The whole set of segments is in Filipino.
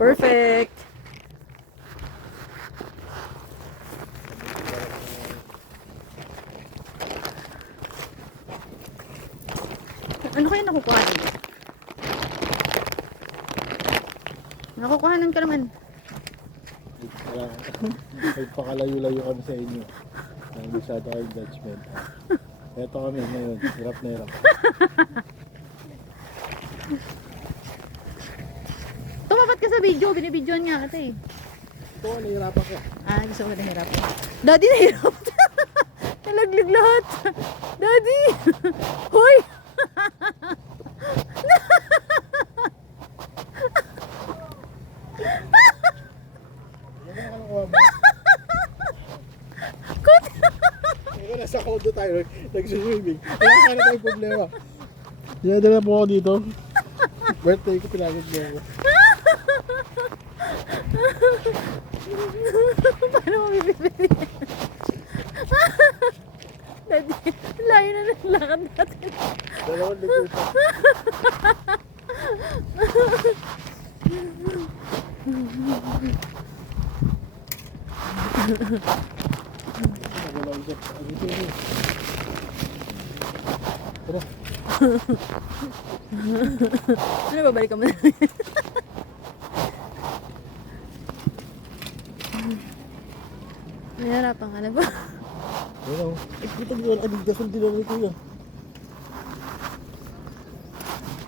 Perfect. Ano kaya nakukuha nila? Nakukuhanan ka naman. Nagpakalayo-layo kami sa inyo. Masyado kayong judgment. Eto kami ngayon, hirap na hirap. Tumapat ka sa video, binibidyoan nga ata eh. Ito, nahihirapan ko. Ah, gusto ko nahirap. Daddy, nahirap. Nalaglag lahat. Daddy! Hoy! Nasa kondo tayo, nag-swimming. Wala ka na tayong problema. Dinadala po ako dito. Birthday ko, pinagod mo ako. Paano mo bibili? Daddy, layo na ng lakad natin. Dalawang likutan. Wala isip. Ano ito yun? Tara. Ano, babalik ka muna? Nahiharapan ka na ba? Wala ko. Ito mo yung aligdasan din ako ni Kuya.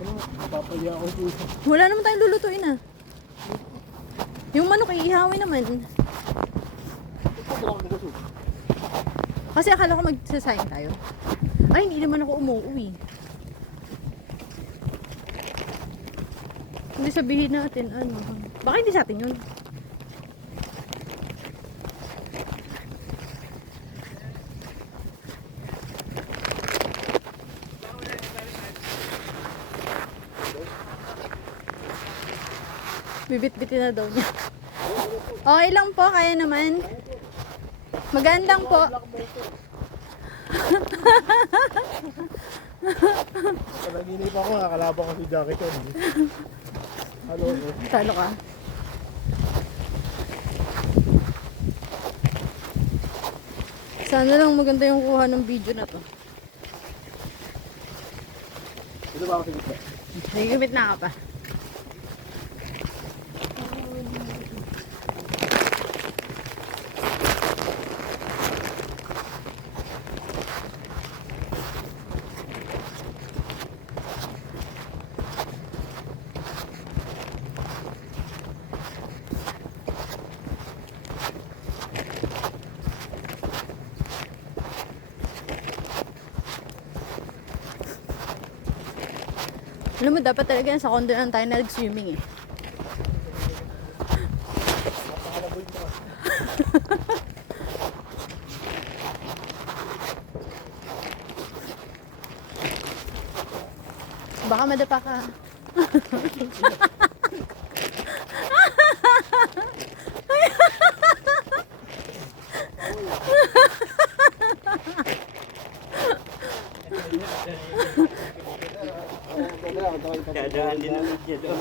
Ano, napapaya ako ni Kuya. Wala naman tayong lulutuin ah. Yung manok iihawin naman. Ito lang ako nagusog. Kasi akala ko magsasayang tayo. Ay, hindi naman ako umuwi. Hindi sabihin natin ano. Baka hindi sa atin yun. Bibit-bitin na daw niya. Okay lang po, kaya naman. Magandang po. Panaginip ako, nakakalaban ko si Jackie Chan. Halo ko. Talo ka. Sana lang maganda yung kuha ng video na to. Dito ba ako sa gitna? Nagigimit na ka pa. Alam mo, dapat talaga sa condo lang tayo nag-swimming eh. Baka madapa ka. Dadaan din naman siya doon.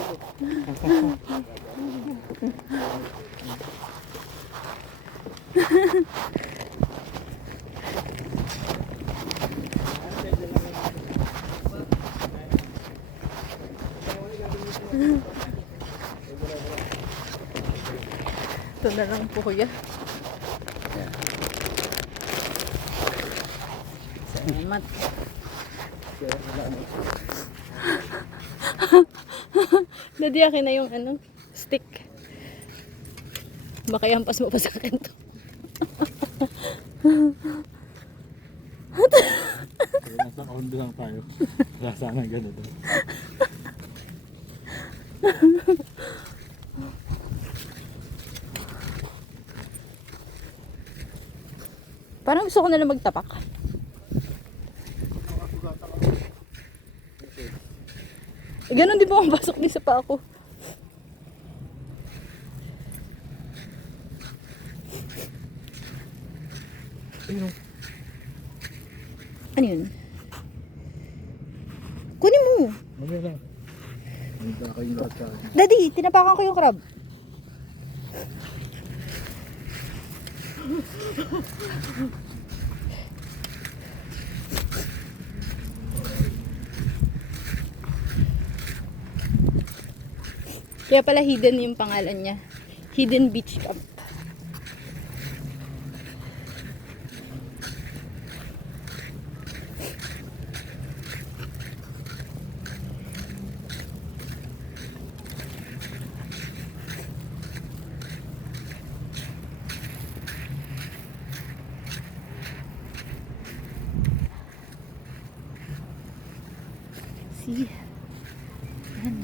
Ito na lang po kuya. Salamat. Daddy, akin na yung ano, stick. Baka yampas mo pa sa akin to. Nasa kondo lang tayo. Wala sana gano'n. Parang gusto ko na lang magtapak. Eh, ganun din po ang pasok din sa pa ako. Ano yun? Kunin mo. Mamaya lang. Hindi na kayong lahat sa akin. Daddy, tinapakan ko yung crab. Kaya pala hidden yung pangalan niya. Hidden Beach Camp. See? Yan.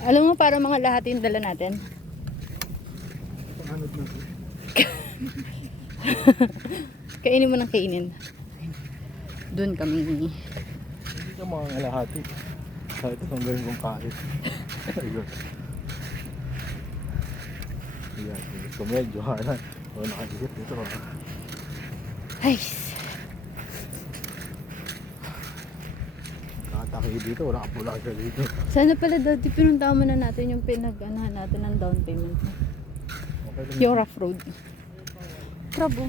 Alam mo, para mga lahat yung dala natin. Panganod na ito. Kainin mo ng kainin. Doon kami. Hindi ka mga ngalahati. Kahit itong gawin kong kain. Ayun. Ayan. Ito medyo hanan. O nakikip dito. Ay, Nakataki dito. Wala ka pula ka dito. sana pala dati pinunta mo na natin yung pinag-anahan natin ng down payment. Okay lang. Yung rough road. Krabo.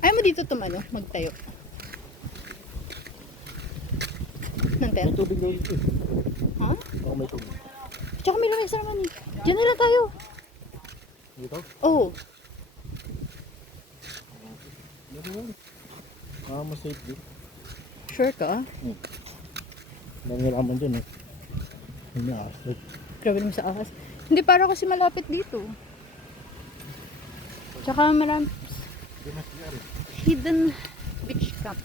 Ayaw mo dito tumano, magtayo. Ng May tent? tubig daw dito. Ha? Ako may tubig. Tsaka may lamesa naman eh. Diyan na lang tayo. Dito? Oo. Dito yan. Mas safe dito. Sure ka? Dami raman dyan eh. Hindi asik. Grabe naman sa ahas. Hindi, para kasi malapit dito. Tsaka marami Hindi na siya rin. hidden beach camp.